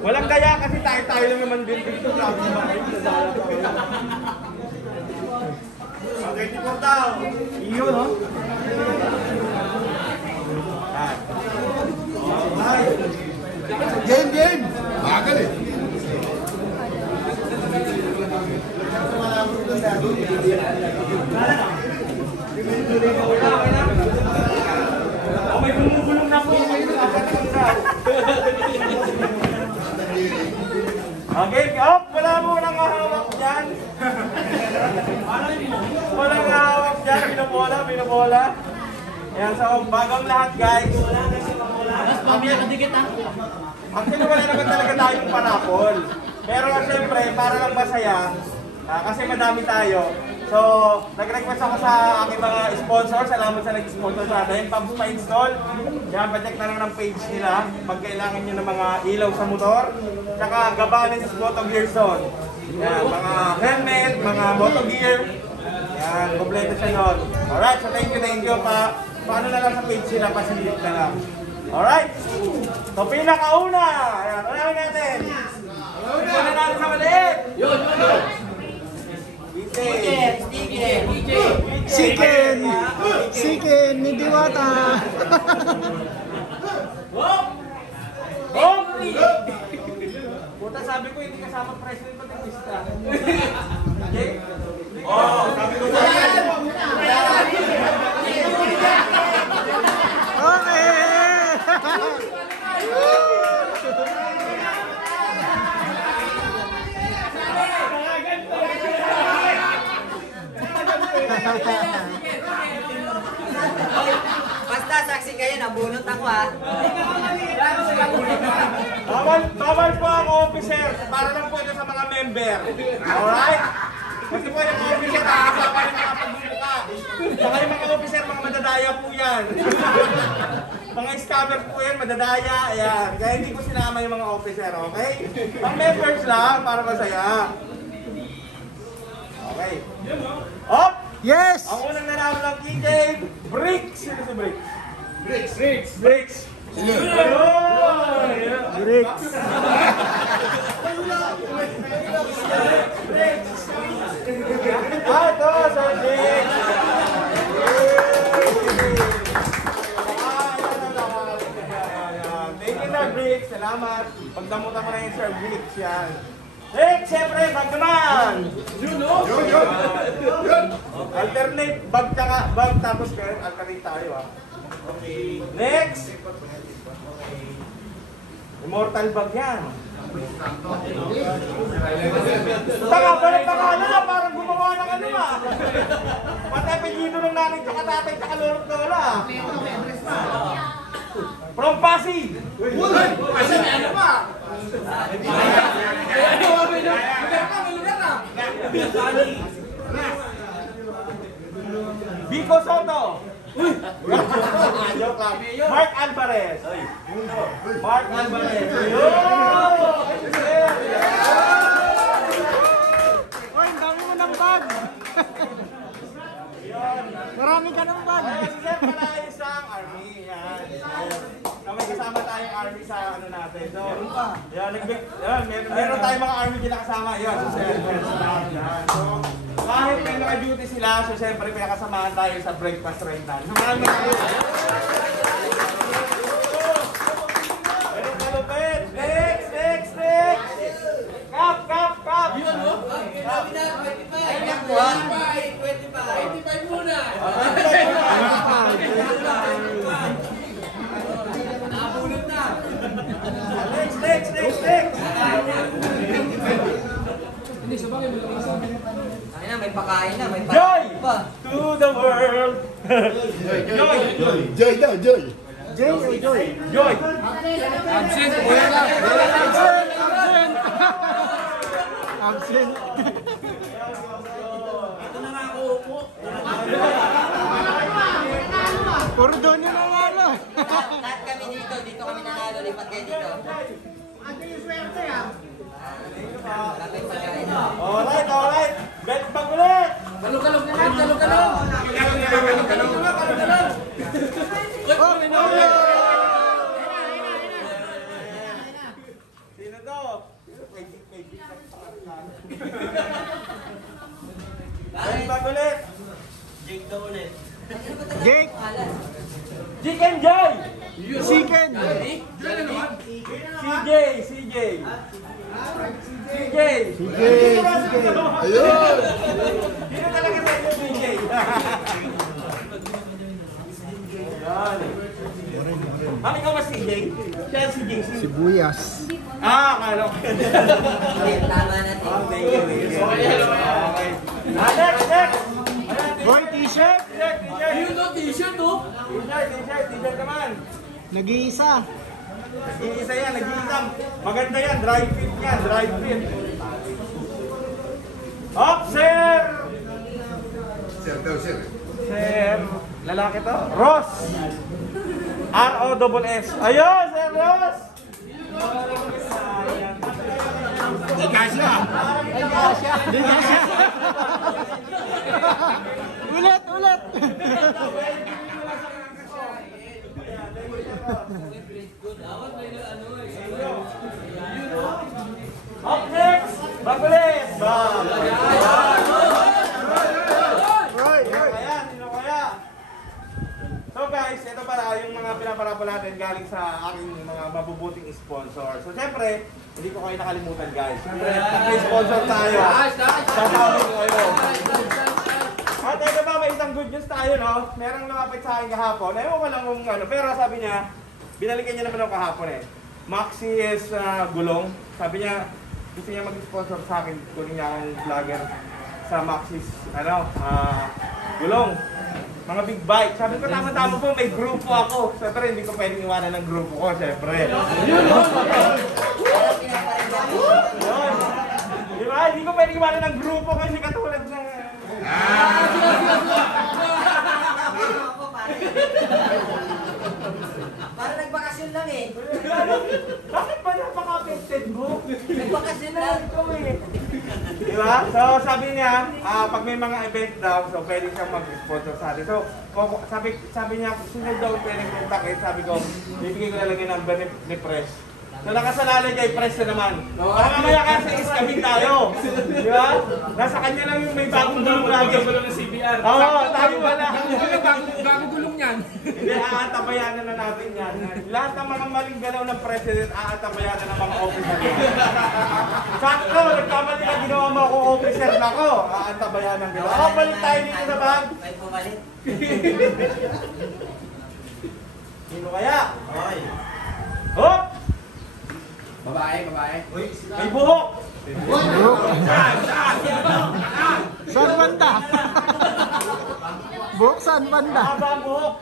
Walang daya kasi tayo lang naman din dito. Grabe naman kayo. Okay, tipor daw. Iyo, no? Game! Bagal eh. Oh, may bumubulong na po. Okay, up! Wala mo nang hawak dyan. Walang hawak dyan. Binobola. Ayan, so bagong lahat guys. Mas pamilya ka dikit ha? Actually, wala naman talaga tayong panapol. Pero siyempre, para lang masaya, kasi madami tayo. So, nag-request ako sa aking mga sponsor. Salamat sa nag-sponsor sa atin. Pa-install. Yan, pa-check na lang ng page nila. Pag kailangan nyo ng mga ilaw sa motor. Tsaka Gabanes Moto Gear Zone. Yan, mga helmet, mga moto gear. Yan, kompleto siya nun. Alright, so thank you pa. Paano na lang sa page nila, pasilip na lang. Alright, so pinakauna. Ayan, unahin natin. Una natin sa maliit. Yun! Siken ni Diwata. Puta, sabi ko hindi kasama president pa ng lista. Okay? Oh, sabi ko na. Basta saksi kayo, nabunot ako ha. Bawal po ako, officer. Para lang po ito sa mga member. Alright? Kasi po yung mga officer, nakakasama rin mga pagbumuka. Saka yung mga officer, mga madadaya po yan. Mga scammer po yan, madadaya. Ayan. Kaya hindi ko sinama yung mga officer, okay? Ang members lang, para masaya. Okay. Op! Yes! Ang unang nanalo ng keychain, Bricks! Sino si Bricks? Bricks! Bricks! Ito, Sir Bricks! Thank you na, Bricks. Salamat. Pagdamutan ko na yung Sir Bricks yan. Next, siyempre, bag naman! Alternate, bag tapos alternate tayo ah. Okay. Next! Immortal bag yan. Tanga, balik pangalan na, parang gumawa ng ano ah. Pati apelyido ng nanay, tsaka tatay, tsaka lolo't lola. From Pasig! Kasi may ano pa? Vico Soto! Joke lang. Mark Alvarez! Mark Alvarez! Oy, ang dami mo ng bag! Marami ka ng bag! Si Sir pala isang army. Yan. May kasama tayong army sa ano natin. So, yan, meron tayong mga army kinakasama. Yan, so Sir. Yan. So, kahit may mga duty sila, so siyempre pinakasamahan tayo sa breakfast right now. So, maraming meron kalupit. Next! Kap! Yun, no? Kap! 25 muna! Nabunot na! Next! Ay na, may pakain na, may Joy! pakain pa. To the world! Joy daw, Joy! Joy! Absent! Wala na! Absent! Ito na nga ako upo. Puro doon yung nanalo! Lahat kami dito kami nanalo, lipat kayo dito. Maraming pagkain. Alright! Bet bag ulit! Kalong-kalong na lang! Kalong-kalong! ito. Ay, bago ulit. Jake daw ulit. Jake. Chicken Joy! Chicken. CJ! CJ! CJ! Ayun. Sino talaga sa inyo, CJ? Yan. Ma'am, ikaw ba CJ? Siya si JC. Sibuyas. Akala ko. Tama natin. Oh, thank you, thank you. Okay. Next, next! Boy, t-shirt. T-shirt, t-shirt! Yun no, t-shirt no? T-shirt naman. Nag-iisa. Nag-iisa yan, nag-iisa. Maganda yan, dry fit yan, dry fit. Up, sir! Sir daw, sir. Sir, lalaki to? Ross! R-O-S-S. Ayun, Sir Ross! Di kasya. Hindi na siya. Ulit. Up next, Bagules! Bam! Roy. Ayan, sino kaya? So guys, ito pala yung mga pinaparapol natin galing sa aking mga mabubuting sponsor. So syempre, hindi ko kayo nakalimutan guys. Syempre, pag may sponsor tayo, sasama ko kayo. At ito ba, may isang good news tayo, no? Merong lumapit sa akin kahapon. Ewan ko lang kung ano, pero sabi niya, binalikan niya naman ako kahapon eh. Maxi is gulong. Sabi niya, gusto niya mag-sponsor sa akin. Kunin niya akong vlogger sa Maxis, gulong. Mga big bike. Sabi ko, tama-tama po, may grupo ako. Siyempre, hindi ko pwedeng iwanan ng grupo ko, siyempre. Yun! Di ba? Hindi ko pwedeng iwanan ng grupo kasi katulad ng... Para nagbakasyon lang eh. Bakit ba napaka-affected mo? Nagbakasyon lang. Di ba? So sabi niya, pag may mga event daw, so pwede siyang mag-sponsor sa atin. So sabi niya, sino daw pwedeng kontakin? Sabi ko, bibigay ko na lang yung number ni Press. So nakasalalay kay Press na naman. Para mamaya kasi iskamin tayo. Di ba? Nasa kanya lang yung may bagong gulong lagi. Gulong ng CBR. Oo, tayo wala. Bago gulong yan. Hindi, aatabayanan na natin yan. Lahat ng mga maling galaw ng president, aatabayanan ng mga officer yan. Sakto, nagkamali na ginawa mo ako officer na ko. Aatabayanan ng galaw. Balik tayo dito sa bag. May pumalit. Sino kaya? Hop! Babae. May buhok! Saan banda? Buhok saan banda? Mahaba ang buhok!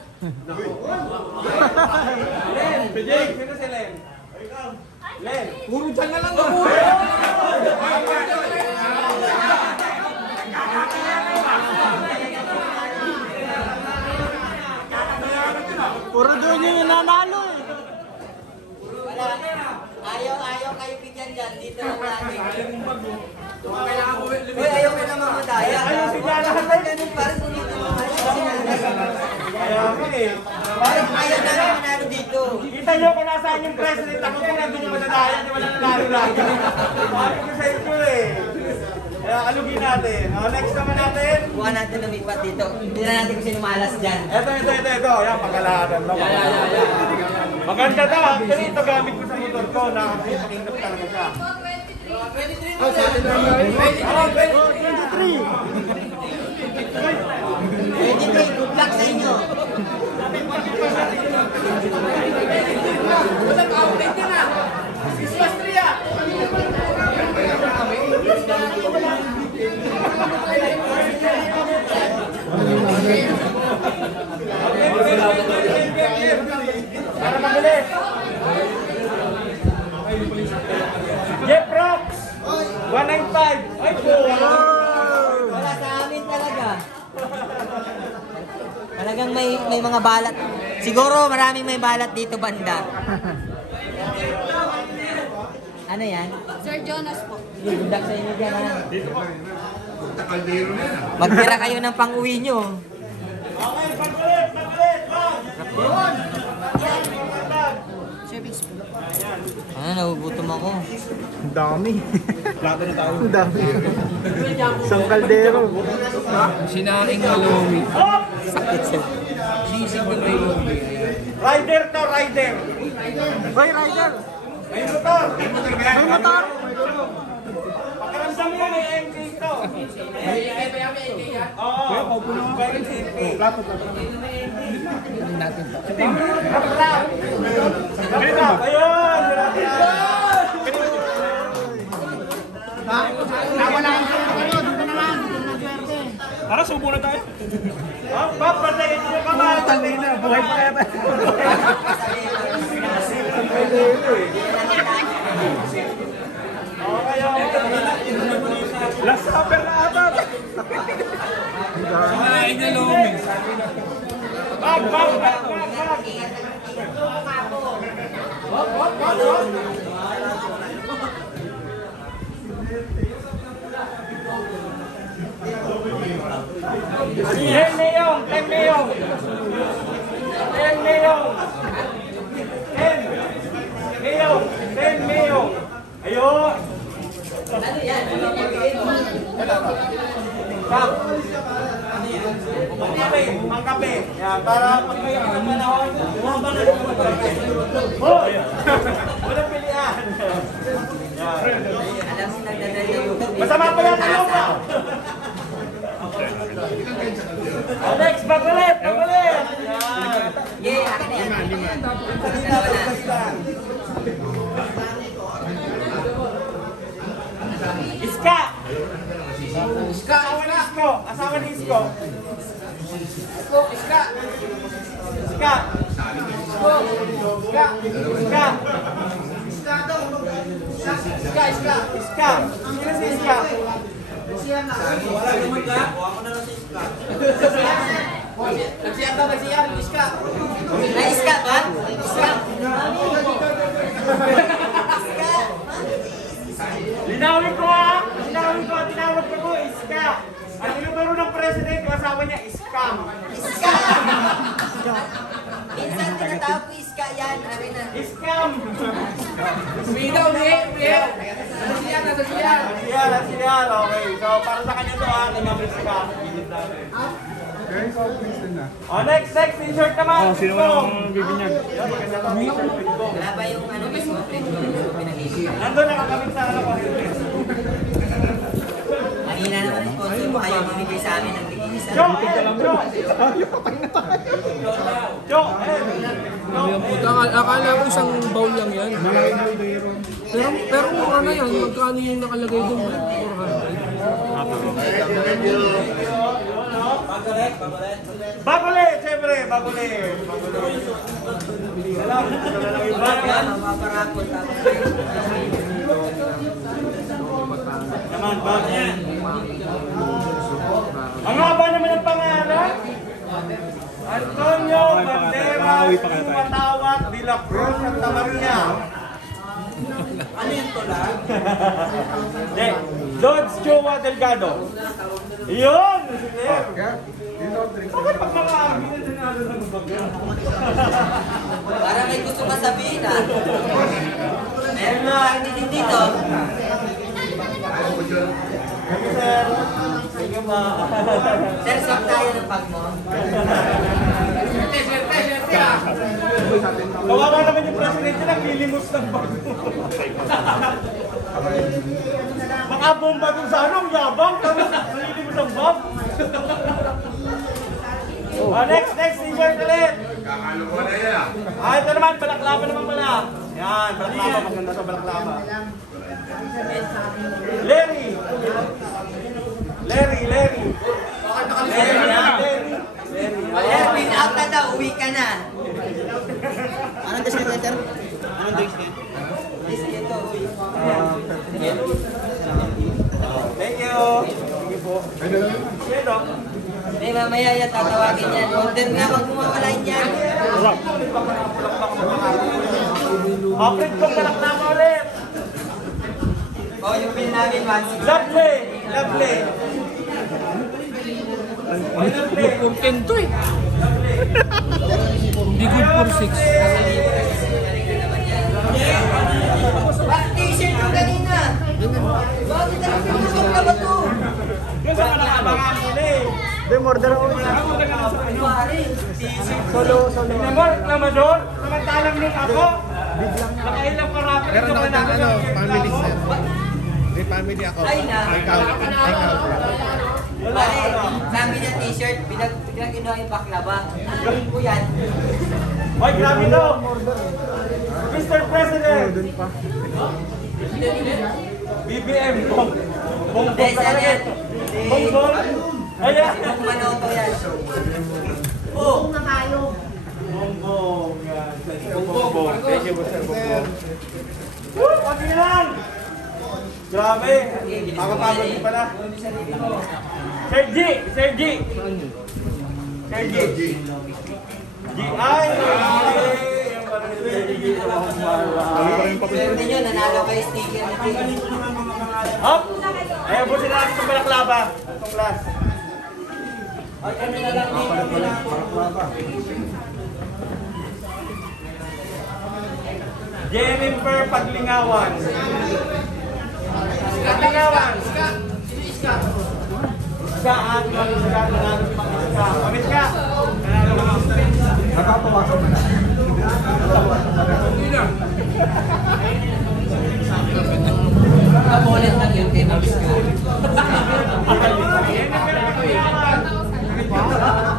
Len! Jake, sino si Len? Len! Puro dyan na lang ako. Puro doon yung nanalo eh. Ayaw kayo bigyan dyan. Dito lang lagi. Kailangan ko Uy, ayaw ko naman madaya. Ayaw si Jana Hatay! Ganun parang dito mo. Kaya mo eh. Parang ayaw na naman manalo dito. Kita nyo kung nasaan yung president ako kung nandun yung madadaya, di wala nanalo lagi. Sabi ko sa inyo eh. Kaya alugin natin. Next naman natin. Bukan natin lumipat dito. Hindi na natin kung sino malas dyan. Ito. Yan, pagkaladan. Maganda to. Actually, ito gamit ko sa motor ko. Nakakita talaga siya. Oh, 23. 23, good luck sa inyo. Walang outlet yan ah. Christmas tree ah! Para mabilis. Jeff Rocks! 195! Ay po! Wala sa amin talaga. Talagang may mga balat. Siguro maraming may balat dito banda. Ano yan? Sir Jonas po. Good luck sa inyo dyan ha. Punta kaldero na yan. Magtira kayo ng pang-uwi nyo. Okay, pagkulit! Bag! Service po. Ah, Ano, nagugutom ako. Ang dami. Plato na tayo. Ang dami. Isang kaldero. Sinaing malomi. Sakit sa... Sisig na may lomi. Rider to, rider. Hoy, rider! May motor. May motor! Pakiramdam mo, may MK to. Oo. Very MK. Plato. Ayun. Para subo na tayo. Papatayin mo ka ba? Na, buhay pa kaya tayo. Okay, Last supper na ata. Sinaing na lomi. Bag. Ten Leong. Ayun. Kap. Pangkape. Yan, para pag may panahon, lumabang na yung pagkape. Hoy! Walang pilihan. Yan. Masama pa yan, ano ba? Alex, bagulit! Yan. Yeah, akin na yan. Dalawa na. Iska! Asawa ni Isko. Iska! Sino si Iska? Naiska ba? Iska. Linawin ko, tinawag ko, Iska. Ang tinuturo ng president, yung asawa niya, Iskam. Iska! Minsan tinatawag ko iska yan. Amin na. Iskam! Umidaw, nasa siya. Siyal, okay. So, para sa kanya to, kay Ma'am Iska. Guys, please na. Oh, next, t-shirt naman. Sino ang bibinyan? Yan, maganda to, t-shirt with ko. Wala ba yung ano mismo? Pinag-iisip. Nandun nakakamit sa ano ko. Mahina naman ang sponsor mo. Ayaw mamigay sa amin ng tigis. Jo! Akala ko isang bowl lang yan. Pero mura na yan. Magkano yung nakalagay doon? 400. Bagulit, siyempre, bagulit. Alam, ito na lang yung bag. Mapaparapol tapos. Naman, bag. Ang haba naman ang pangalan. Antonio Banderas Matawat de la Cruz Santa Maria. Ano yung tula? Lodge Jowa Delgado. Yun! Sir! Bakit pag mga amin na dinalo ng bagay? Para may gusto masabihin ah. Meron na din dito. Sir, sige ba? Sir, swap tayo ng pag mo. Kawawa naman yung presidente na lilimos ng bag. Makabomba dun sa anong yabang, tapos lilimos ng bag. Next, t-shirt ulit. Kakaloka na yan ah. Ito naman, balaklava naman pala. Yan, balaklava, maganda to, balaklava. Larry. Pin out na daw, uwi ka na. Anong dress ka, sir? Anong dress ka? Dress ito, uwi. Thank you. Sige po. Ito. May mamaya yan, tatawagin yan. Order nga, wag mo mawalain yan. Operate kong balaklava ulit. O, yung bill namin, 160. Lovely. For 10 to eh. Hindi good for 6. Kasi libre, kasi naman yan. Bakit ang pinapag ka ba to? Gusto ka na abangan muli. Hindi, order ako. Pare. Solo. Tingnan mo, Lamador, samantalang nung ako, nakailang karapit Meron ito ako pa ng namin. family set. May family ako. Ay na. Ikaw. Pare, sabi niya t-shirt, biglang kinuha yung baklava. Ang ko yan. Hoy, grabe to! Mr. President! Doon pa. BBM, bong. Bong Hindi, talaga. yan. Bong, bong. Ayan. Yung manoto yan. Oh! Bong, bong. Yan. Bong, bong. Thank you, Mr. Bong, bong. Woo! Pati lang! Grabe! Makapagod din pala. Sir G! Sir G! Sir G! G! Ay! Yung parang Sir G! Swerte nyo, nanalo kayo sticker na ticket. Hop! Ayaw po sila natin sa balaklava. Itong last. Jennifer Paglingawan. Paglingawan. Iska at Iska. Nanalo si Mang Iska. Mang Iska. Nanalo ka Mang Iska. Nakapawasok mo na. Kamulit lang yung team of school. Jennifer Paglingawan.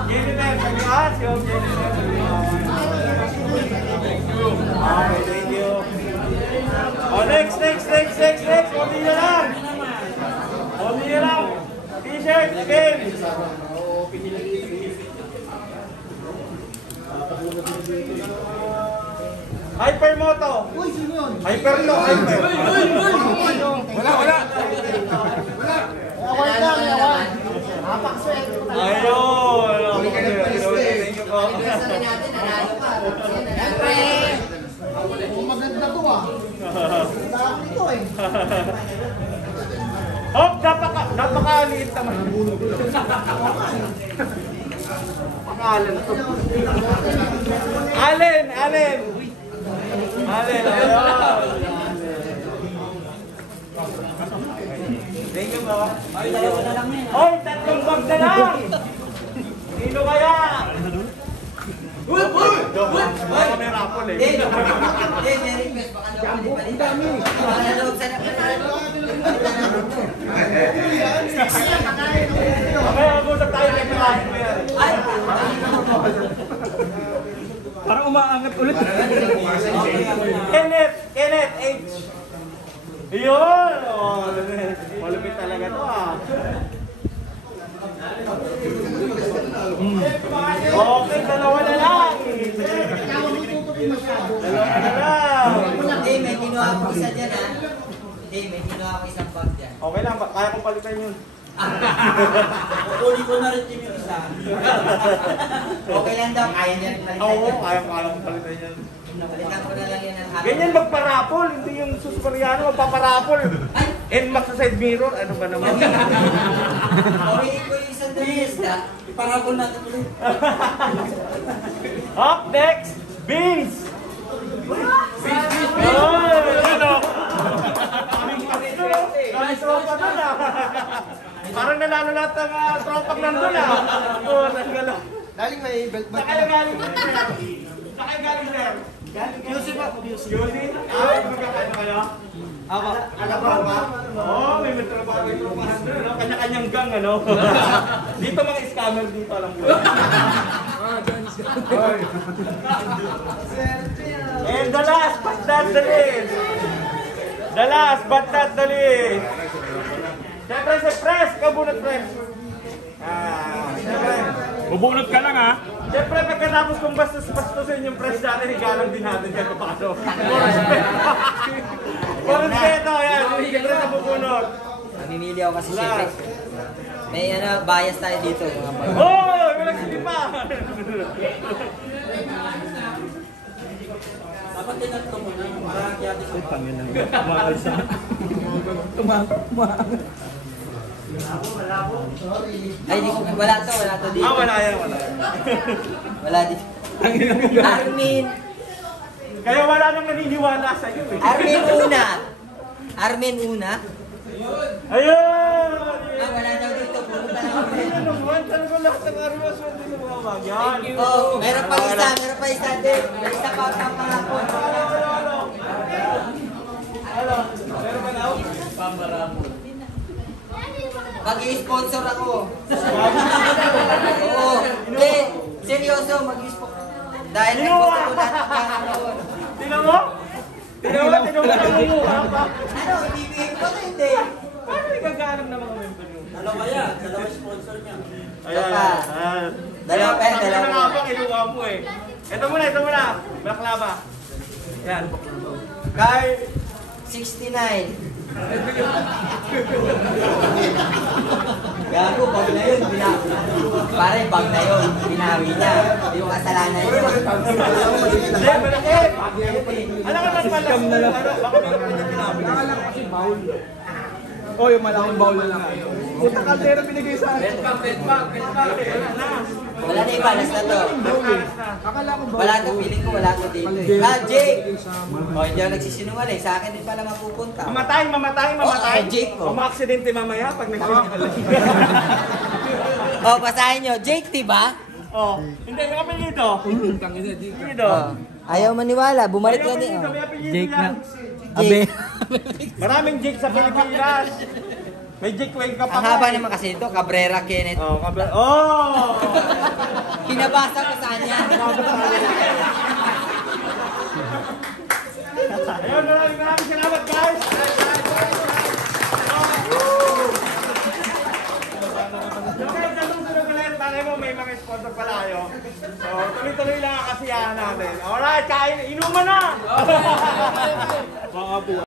Jennifer Paglingawan. Yung Jennifer Paglingawan. Okay, thank you. Oh, next. Konti na lang. T-shirt, game. Hypermoto. Uy, sino yun? Hyper. Wala. Ayun. Thank you po. Sabi natin, nanalo ka. Siyempre. Hop, napakaliit naman. Pangalan to. Allen. Thank you po. Hoy, tatlong bag na lang. Sino kaya? Baka may rapol eh. Hindi, may request. Baka daw palitan. Baka naloob sa Okay, mag-usap tayo ng klase mo yan. Ay! Parang umaangat ulit. Kenneth H. Yun! Oh, malupit talaga to ah. Okay, dalawa na lang. Hindi, may kinuha ako isa dyan ha. Hindi, may kinuha ako isang bag dyan. Okay lang, kaya kong palitan yun. Kukunin ko na rin yung isa. Okay lang daw, kaya niya rin palitan Oo, yan. kaya kong palitan yun. Palitan ko na lang yan ng Ganyan magparapol, hindi yung suspariano magpaparapol. NMAX sa side mirror, ano ba naman? Okay ko yung isang dress na. Iparapol natin ulit. Up next, Beans! Tropa doon ah. Parang nanalo lahat ng tropang nandun ah. Oo, nagalo. Daling may belt Saan kayo galing sir? Saan kayo galing sir? QC ba? QC? Magkakano kayo? Ako. Alabaw ba? Oo, may trabaho yung tropahan doon. Kanya-kanyang gang ano. Dito mga scammer dito alam ko. And the last but not the least. The last but not the least. Siyempre si Press, kabunot Press. Siyempre. Bubunot ka lang ha. Siyempre pagkatapos kong bastos-bastosin yung Press natin, higalang din natin kahit paano. For respeto, yan. Siyempre na bubunot. Mamimili ako kasi siyempre. May bias tayo dito. Oh! Walang sige pa! Dapat tinatlo mo na. Parang yati sa Umakalsa. Umaangat. Ay, di ko. Wala to dito. Wala yan. Wala dito. Armin! Kaya wala nang naniniwala sa iyo eh. Armin una! Armen una. Ayun! Ah, wala daw dito. Puro na lang. Ano naman? Talaga lahat ng araw swerte ng mga magyan. Oh, meron pa isa. Din. May isa pa panghapon. Meron ba daw? Mag-i-sponsor ako. Oo. Hindi, seryoso, mag-i-sponsor. Dahil nag-gusto ko lahat ng kakaroon. Tingnan mo? Tingnan mo namumukha pa. Ano, ibibigay ko na hindi. Paano nagkakaroon ng mga member nyo? Dalawa sponsor niya. Ayan. Dalawa pa yan, Dalawa dalawa. na nga pa, kinuha mo eh. Ito muna. Baklava. Yan. Car 69. Gago, bag na yun. Pare, bag na yun. Binawi niya. Yung kasalanan niya. Hindi, malaki. Alam ka naman pala. Baka meron pa niya pinabi. Nakala ko kasi bowl. Oh, yung malaking bowl na lang. Puta kaldero binigay sa akin. Wala na iba, last na to. Akala ko bowl. Wala to, feeling ko wala to dito. Ah, Jake! O, hindi ako nagsisinungaling. Sa akin din pala mapupunta. Mamatay. Oh, Jake po. Mama-aksidente mamaya pag nagsisinungaling. O, basahin nyo. Jake, diba? Oh, hindi, may apelyido. Apelyido. Oh. Ayaw maniwala. Bumalik lang din. May apelyido yan. Jake. Maraming Jake sa Pilipinas. May Jake Wayne ka pa. Ang haba naman kasi ito, Cabrera Kenneth. Oh, Oh! Pinabasa ko sa kanya. Ayun, maraming salamat guys! So guys, nasusunod ulit. Malay mo, may mga sponsor pala kayo. So, tuloy-tuloy lang ang kasiyahan natin. Alright, kain, inuman na! Mga buwan.